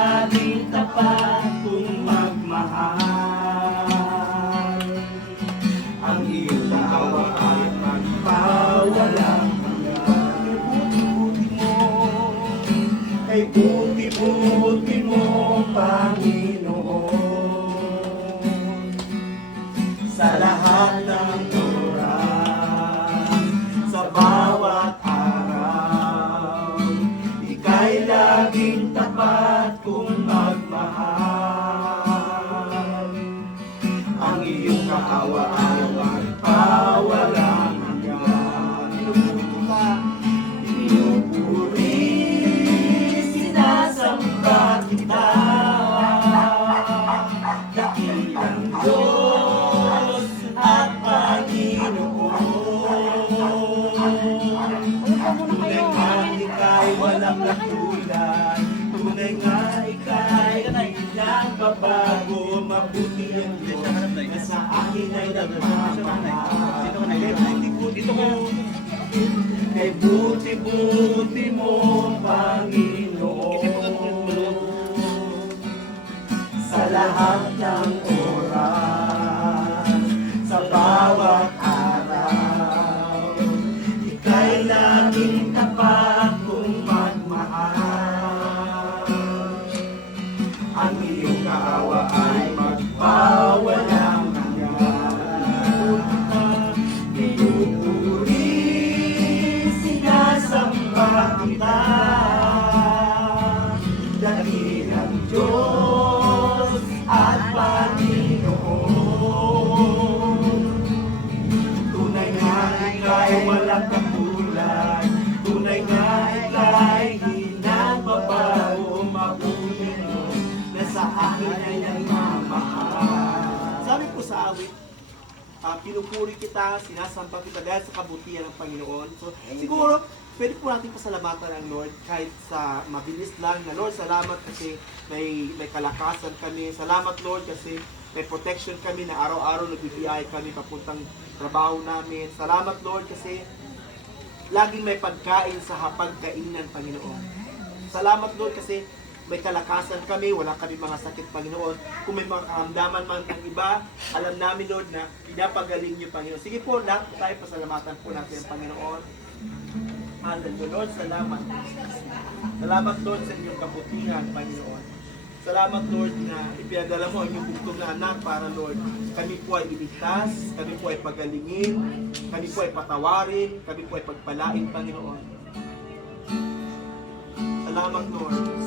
laging tapat kung magmahal. Ang iyong tawa ay magpawalang kay buti-buti mo, Panginoon. Sa lahat ng oras, sa bawat araw, ika'y laging tapat kung magmahal. Ang iyong kaawa ay magpawalang hanggan. Pinupuri, sinasamba kita, dakilang Diyos at Panginoon. Tunay nga ika'y walang katulad, tunay nga ika'y hindi nagbabago. Mabuti ang Diyos na sa akin ay nagmamahal. Kay buti-buti mo, Panginoon. Sa lahat ng oras, sa bawat araw, ika'y laging tapat kung magmahal. Ang iyong kaawa ay magpawalang hanggan. Pinupuri, sinasamba kita, dakilang Diyos at Panginoon. Tunay nga ika'y walang katulad, tunay nga ika'y di nagbabago. Mabuti mo na sa akin ay nagmamahal. Sabi ko sa awit, pinupuri kita, sinasamba kita dahil sa kabutihan ng Panginoon. So, siguro, pwede po natin pasalamatan ang Lord kahit sa mabilis lang na, Lord, salamat kasi may kalakasan kami. Salamat, Lord, kasi may protection kami na araw-araw nagbibiyay kami papuntang trabaho namin. Salamat, Lord, kasi laging may pagkain sa hapagkainan, Panginoon. Salamat, Lord, kasi may kalakasan kami, wala kami mga sakit, Panginoon. Kung may mga karamdaman man ng iba, alam namin, Lord, na pinapagaling niyo, Panginoon. Sige po, lahat tayo pasalamatan po natin ang Panginoon. Hallelujah, Lord, salamat. Salamat, Lord, sa inyong kabutihan, Panginoon. Salamat, Lord, na ipinadala mo ang inyong bugtong na anak para, Lord, kami po ay iligtas, kami po ay pagalingin, kami po ay patawarin, kami po ay pagpalain, Panginoon. Salamat, Lord.